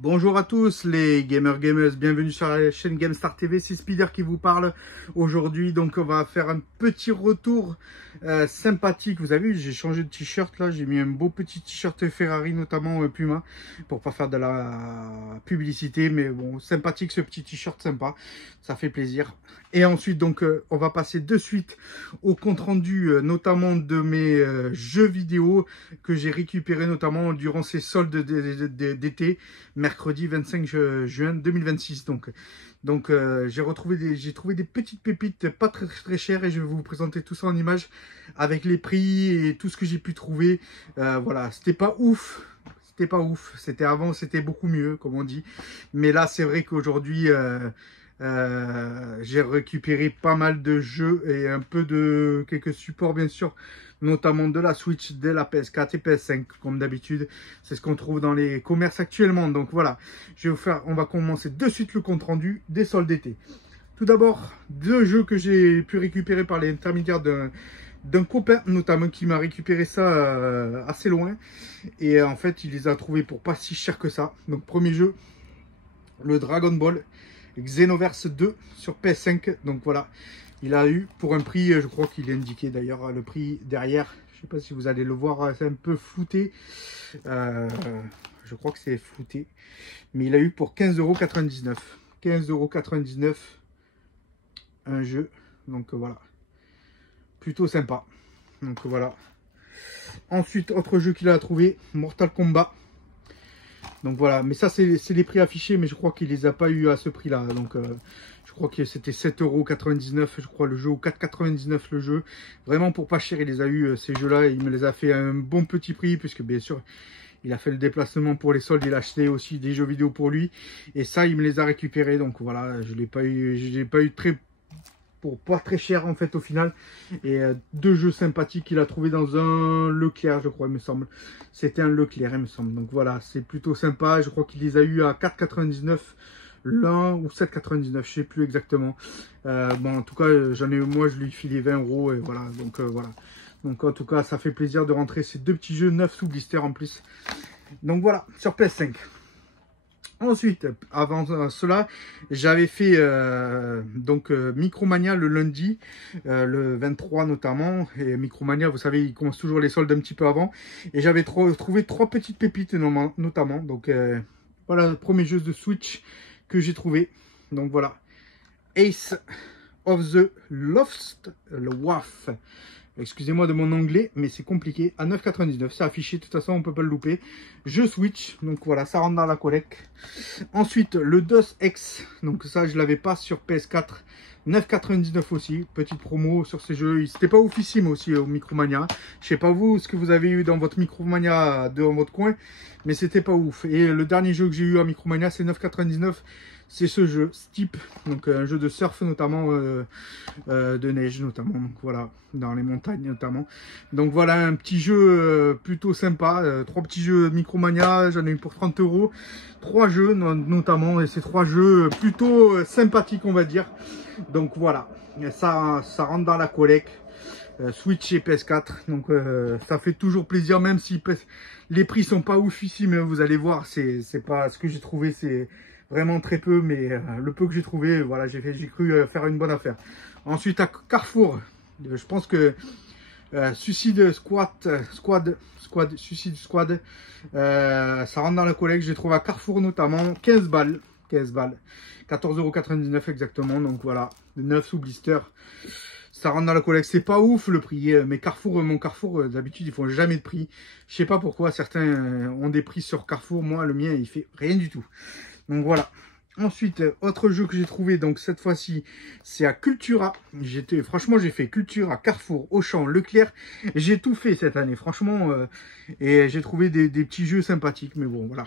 Bonjour à tous les gamers, bienvenue sur la chaîne GameStar TV, c'est Spider qui vous parle aujourd'hui. Donc on va faire un petit retour sympathique. Vous avez vu, j'ai changé de t-shirt là, j'ai mis un beau petit t-shirt Ferrari, notamment Puma, pour pas faire de la publicité, mais bon, sympathique ce petit t-shirt, sympa, ça fait plaisir. Et ensuite donc on va passer de suite au compte rendu notamment de mes jeux vidéo que j'ai récupéré notamment durant ces soldes d'été, mercredi 25 juin 2026. Donc j'ai trouvé des petites pépites pas très chères et je vais vous présenter tout ça en images avec les prix et tout ce que j'ai pu trouver. Voilà, c'était pas ouf. C'était pas ouf. C'était avant, c'était beaucoup mieux, comme on dit. Mais là, c'est vrai qu'aujourd'hui, j'ai récupéré pas mal de jeux et un peu de quelques supports, bien sûr, notamment de la Switch, de la PS4 et PS5, comme d'habitude. C'est ce qu'on trouve dans les commerces actuellement. Donc voilà, on va commencer de suite le compte rendu des soldes d'été. Tout d'abord, deux jeux que j'ai pu récupérer par l'intermédiaire d'un copain, notamment, qui m'a récupéré ça assez loin. Et en fait, il les a trouvés pour pas si cher que ça. Donc premier jeu, le Dragon Ball Xenoverse 2 sur PS5. Donc voilà, il a eu pour un prix, je crois qu'il est indiqué d'ailleurs le prix derrière. Je sais pas si vous allez le voir, c'est un peu flouté. Je crois que c'est flouté. Mais il a eu pour 15,99 €. 15,99 € un jeu. Donc voilà, plutôt sympa. Donc voilà. Ensuite, autre jeu qu'il a trouvé, Mortal Kombat. Donc voilà, mais ça c'est les prix affichés, mais je crois qu'il les a pas eu à ce prix là. Donc je crois que c'était 7,99 €, je crois, le jeu, ou 4,99 € le jeu. Vraiment pour pas cher, il les a eu ces jeux là. Il me les a fait à un bon petit prix, puisque bien sûr il a fait le déplacement pour les soldes. Il a acheté aussi des jeux vidéo pour lui, et ça il me les a récupérés. Donc voilà, je l'ai pas eu pour pas très cher en fait au final. Et deux jeux sympathiques qu'il a trouvé dans un Leclerc, je crois, il me semble. C'était un Leclerc, il me semble. Donc voilà, c'est plutôt sympa. Je crois qu'il les a eu à 4,99 € l'un, ou 7,99 €, je sais plus exactement. Bon, en tout cas, moi je lui ai filé 20 € et voilà. Donc voilà. Donc en tout cas, ça fait plaisir de rentrer ces deux petits jeux neufs sous blister en plus. Donc voilà, sur PS5. Ensuite, avant cela, j'avais fait Micromania le lundi, le 23 notamment. Et Micromania, vous savez, ils commencent toujours les soldes un petit peu avant. Et j'avais trouvé trois petites pépites notamment. Donc voilà, le premier jeu de Switch que j'ai trouvé. Donc voilà, Ace of the Lost, le WAF. Excusez-moi de mon anglais, mais c'est compliqué. À 9,99 €, c'est affiché, de toute façon, on ne peut pas le louper. Jeu Switch, donc voilà, ça rentre dans la collecte. Ensuite, le DOS X, donc ça, je ne l'avais pas sur PS4. 9,99 € aussi, petite promo sur ces jeux. C'était pas oufissime aussi au Micromania. Je sais pas vous, ce que vous avez eu dans votre Micromania dans votre coin, mais c'était pas ouf. Et le dernier jeu que j'ai eu à Micromania, c'est 9,99 €. C'est ce jeu, Steep, donc un jeu de surf notamment, de neige notamment, donc voilà, dans les montagnes notamment. Donc voilà, un petit jeu plutôt sympa, trois petits jeux Micromania, j'en ai eu pour 30 €. Trois jeux notamment, et ces trois jeux plutôt sympathiques on va dire. Donc voilà, ça rentre dans la collecte. Switch et PS4, donc ça fait toujours plaisir, même si les prix sont pas oufissimes, mais vous allez voir, c'est pas ce que j'ai trouvé, c'est vraiment très peu, mais le peu que j'ai trouvé, voilà, j'ai cru faire une bonne affaire. Ensuite à Carrefour, je pense que Suicide Squad, ça rentre dans la collecte. J'ai trouvé à Carrefour notamment 15 balles, 14,99 € exactement. Donc voilà, 9 sous blister. Ça rentre dans la collecte. C'est pas ouf le prix, mais Carrefour, mon Carrefour, d'habitude ils font jamais de prix. Je sais pas pourquoi certains ont des prix sur Carrefour. Moi, le mien, il fait rien du tout. Donc voilà. Ensuite, autre jeu que j'ai trouvé, donc cette fois-ci, c'est à Cultura. Franchement, j'ai fait Cultura, Carrefour, Auchan, Leclerc. J'ai tout fait cette année, franchement. Et j'ai trouvé des petits jeux sympathiques, mais bon, voilà.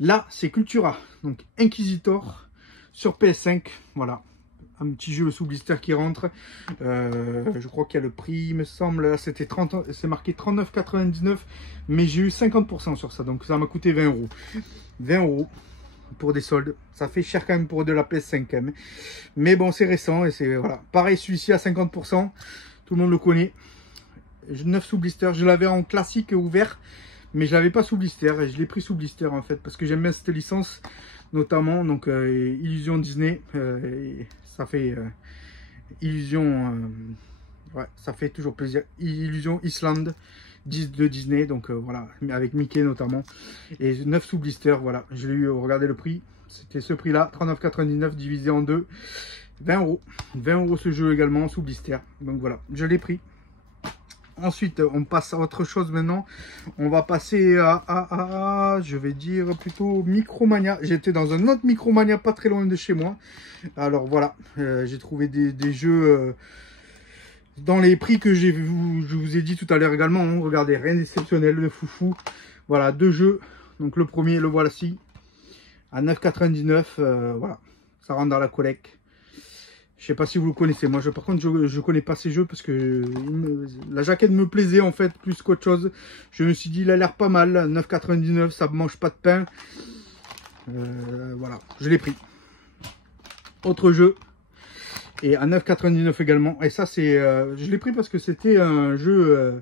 Là, c'est Cultura, donc Inquisitor sur PS5, voilà. Un petit jeu sous blister qui rentre. Je crois qu'il y a le prix, il me semble. C'était 30, c'est marqué 39,99 €. Mais j'ai eu 50% sur ça, donc ça m'a coûté 20 €. 20 € pour des soldes, ça fait cher quand même pour de la PS5 quand même. Mais bon, c'est récent et c'est voilà. Pareil, celui-ci à 50%, tout le monde le connaît. 9 sous blister, je l'avais en classique ouvert, mais je l'avais pas sous blister et je l'ai pris sous blister en fait parce que j'aime bien cette licence notamment. Donc Illusion Disney, ça fait Illusion, ouais, ça fait toujours plaisir. Illusion Island de Disney, donc voilà, avec Mickey notamment, et 9 sous blister. Voilà, je l'ai eu, regardez le prix, c'était ce prix là, 39,99 divisé en deux, 20 euros. 20 euros ce jeu également sous blister, donc voilà, je l'ai pris. Ensuite, on passe à autre chose maintenant. On va passer à je vais dire plutôt Micromania. J'étais dans un autre Micromania pas très loin de chez moi. Alors voilà, j'ai trouvé des jeux dans les prix que je vous ai dit tout à l'heure également. Hein. Regardez, rien d'exceptionnel, de foufou. Voilà, deux jeux. Donc le premier, le voici, à 9,99 €. Voilà, ça rentre dans la collecte. Je sais pas si vous le connaissez. Moi, par contre, je connais pas ces jeux parce que la jaquette me plaisait en fait plus qu'autre chose. Je me suis dit, il a l'air pas mal. 9,99 €, ça ne mange pas de pain. Voilà, je l'ai pris. Autre jeu. Et à 9,99 € également. Et ça, c'est, je l'ai pris parce que c'était un jeu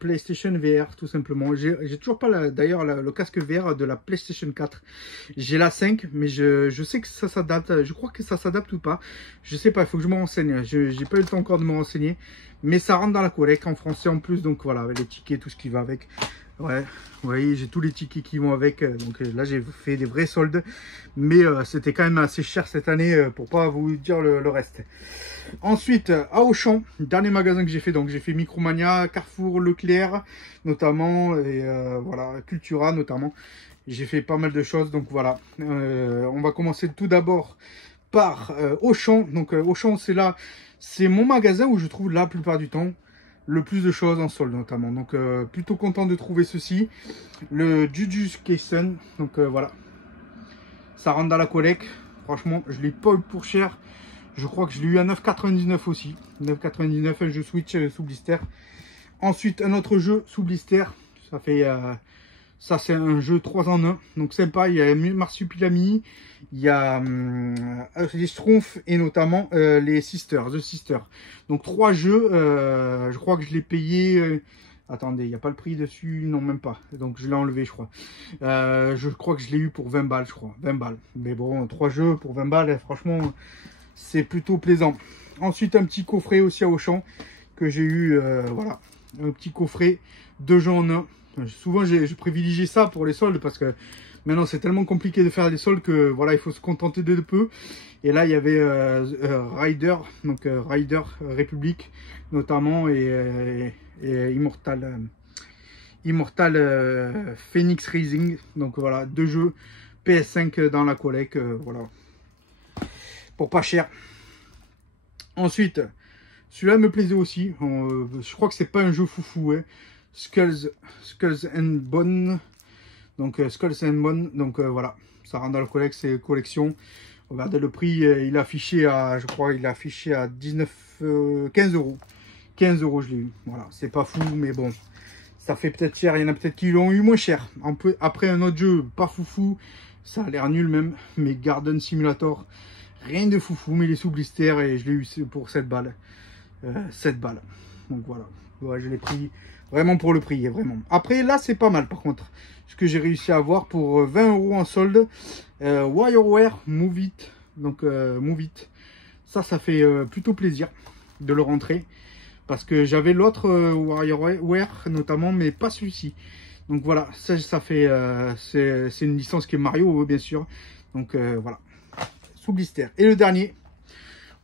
PlayStation VR, tout simplement. J'ai toujours pas d'ailleurs le casque VR de la PlayStation 4. J'ai la 5, mais je sais que ça s'adapte. Je crois que ça s'adapte ou pas. Je sais pas, il faut que je me renseigne. J'ai pas eu le temps encore de me renseigner. Mais ça rentre dans la collecte en français en plus. Donc voilà, avec les tickets, tout ce qui va avec. Ouais, vous voyez, j'ai tous les tickets qui vont avec. Donc là, j'ai fait des vrais soldes. Mais c'était quand même assez cher cette année pour pas vous dire le reste. Ensuite, à Auchan, dernier magasin que j'ai fait. Donc j'ai fait Micromania, Carrefour, Leclerc notamment. Et voilà, Cultura notamment. J'ai fait pas mal de choses. Donc voilà, on va commencer tout d'abord par Auchan. Donc Auchan, c'est mon magasin où je trouve la plupart du temps le plus de choses en solde notamment. Donc plutôt content de trouver ceci, le Jujutsu Kaisen. Donc voilà, ça rentre dans la collecte. Franchement, je l'ai pas eu pour cher. Je crois que je l'ai eu à 9,99 € aussi. 9,99 €, un jeu Switch sous blister. Ensuite, un autre jeu sous blister. Ça fait ça, c'est un jeu 3 en 1, donc sympa. Il y a Marsupilami, il y a les Schtroumpfs et notamment les Sisters, The Sisters. Donc 3 jeux, je crois que je l'ai payé. Attendez, il n'y a pas le prix dessus, non même pas. Donc je l'ai enlevé, je crois. Je crois que je l'ai eu pour 20 balles, je crois. 20 balles. Mais bon, 3 jeux pour 20 balles, franchement, c'est plutôt plaisant. Ensuite, un petit coffret aussi à Auchan que j'ai eu, voilà. Un petit coffret, 2 jeux en 1. Souvent, je privilégie ça pour les soldes parce que maintenant, c'est tellement compliqué de faire des soldes que voilà, il faut se contenter de peu. Et là, il y avait Rider, donc Rider République notamment et Immortal Phoenix Rising. Donc voilà, 2 jeux PS5 dans la collecte, voilà, pour pas cher. Ensuite, celui-là me plaisait aussi. Je crois que c'est pas un jeu foufou, hein. Skulls and Bones. Donc Skulls and Bones. Donc voilà, ça rentre dans le collecte, c'est collection. Regardez le prix, il est affiché à, je crois, il est affiché à 15 €. 15 € je l'ai eu. Voilà, c'est pas fou, mais bon, ça fait peut-être cher. Il y en a peut-être qui l'ont eu moins cher. Après un autre jeu, pas foufou, ça a l'air nul même, mais Garden Simulator, rien de foufou, mais il est sous blister et je l'ai eu pour 7 balles. 7 balles. Donc voilà, ouais, je l'ai pris vraiment pour le prix, vraiment. Après là, c'est pas mal par contre. Ce que j'ai réussi à avoir pour 20 € en solde. WarioWare Move It. Donc Move It. Ça fait plutôt plaisir de le rentrer. Parce que j'avais l'autre WarioWare notamment, mais pas celui-ci. Donc voilà, ça fait... c'est une licence qui est Mario, bien sûr. Donc voilà, sous blister. Et le dernier,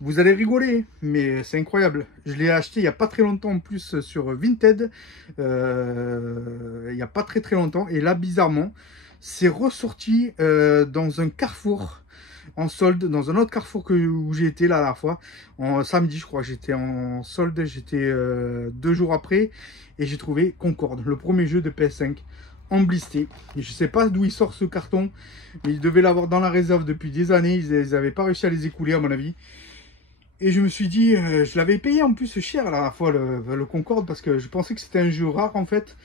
vous allez rigoler, mais c'est incroyable. Je l'ai acheté il n'y a pas très longtemps en plus sur Vinted. Il n'y a pas très longtemps. Et là, bizarrement, c'est ressorti dans un Carrefour en solde, dans un autre Carrefour où j'ai été la dernière fois. En samedi, je crois, j'étais en solde. J'étais 2 jours après. Et j'ai trouvé Concorde, le premier jeu de PS5 en blister. Et je sais pas d'où il sort ce carton, mais ils devaient l'avoir dans la réserve depuis des années. Ils n'avaient pas réussi à les écouler à mon avis. Et je me suis dit, je l'avais payé en plus cher la dernière fois, le Concorde, parce que je pensais que c'était un jeu rare en fait.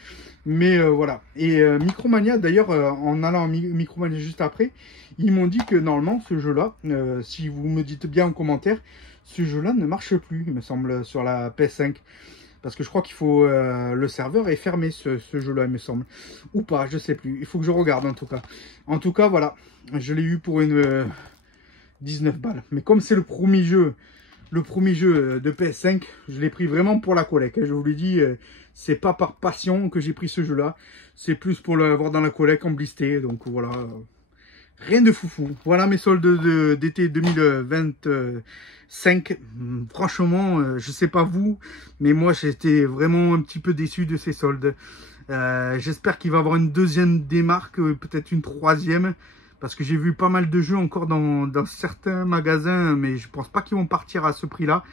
Mais voilà. Et Micromania, d'ailleurs, en allant à Micromania juste après, ils m'ont dit que normalement, ce jeu-là, si vous me dites bien en commentaire, ce jeu-là ne marche plus, il me semble, sur la PS5. Parce que je crois qu'il faut... le serveur est fermé, ce jeu-là, il me semble. Ou pas, je sais plus. Il faut que je regarde, en tout cas. En tout cas, voilà. Je l'ai eu pour une 19 balles. Mais comme c'est le premier jeu de PS5, je l'ai pris vraiment pour la collecte. Je vous l'ai dit, c'est pas par passion que j'ai pris ce jeu-là. C'est plus pour l'avoir dans la collecte en blisté. Donc voilà... Rien de foufou. Voilà mes soldes d'été 2025. Franchement, je sais pas vous, mais moi j'étais vraiment un petit peu déçu de ces soldes. J'espère qu'il va y avoir une deuxième démarque, peut-être une troisième, parce que j'ai vu pas mal de jeux encore dans certains magasins, mais je pense pas qu'ils vont partir à ce prix-là.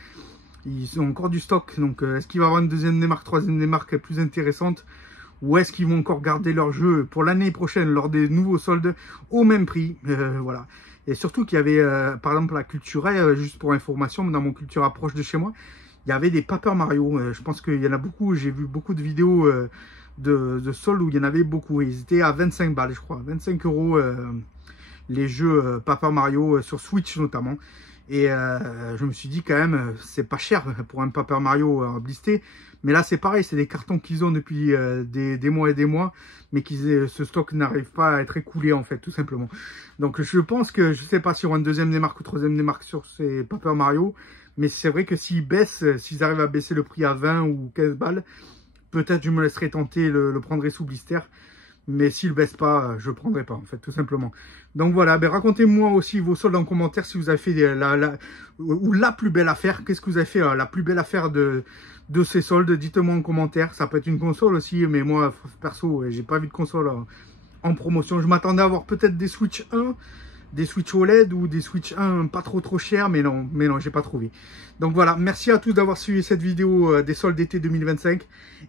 Ils ont encore du stock, donc est-ce qu'il va y avoir une deuxième démarque, troisième démarque plus intéressante? Ou est-ce qu'ils vont encore garder leur jeu pour l'année prochaine lors des nouveaux soldes au même prix? Voilà. Et surtout qu'il y avait, par exemple, la Cultura, juste pour information, dans mon Cultura proche de chez moi, il y avait des Paper Mario. Je pense qu'il y en a beaucoup. J'ai vu beaucoup de vidéos de soldes où il y en avait beaucoup. Ils étaient à 25 balles, je crois. 25 euros les jeux Paper Mario sur Switch notamment. Et je me suis dit quand même, c'est pas cher pour un Paper Mario blisté. Mais là, c'est pareil, c'est des cartons qu'ils ont depuis des mois et des mois, mais ce stock n'arrive pas à être écoulé, en fait, tout simplement. Donc, je pense que, je sais pas s'il y aura une deuxième démarque ou troisième démarque sur ces Paper Mario, mais c'est vrai que s'ils baissent, s'ils arrivent à baisser le prix à 20 ou 15 balles, peut-être je me laisserai tenter, le prendrai sous blister. Mais s'il ne baisse pas, je ne prendrai pas, en fait, tout simplement. Donc voilà, ben, racontez-moi aussi vos soldes en commentaire si vous avez fait la plus belle affaire. Qu'est-ce que vous avez fait la plus belle affaire de ces soldes? Dites-moi en commentaire. Ça peut être une console aussi, mais moi, perso, j'ai pas vu de console en promotion. Je m'attendais à avoir peut-être des Switch 1, des Switch OLED ou des Switch 1 pas trop chers, mais non, j'ai pas trouvé. Donc voilà, merci à tous d'avoir suivi cette vidéo des soldes d'été 2025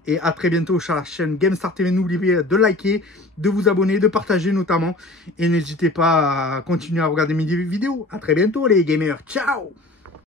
et à très bientôt sur la chaîne GameStar TV. N'oubliez pas de liker, de vous abonner, de partager notamment et n'hésitez pas à continuer à regarder mes vidéos. À très bientôt les gamers, ciao!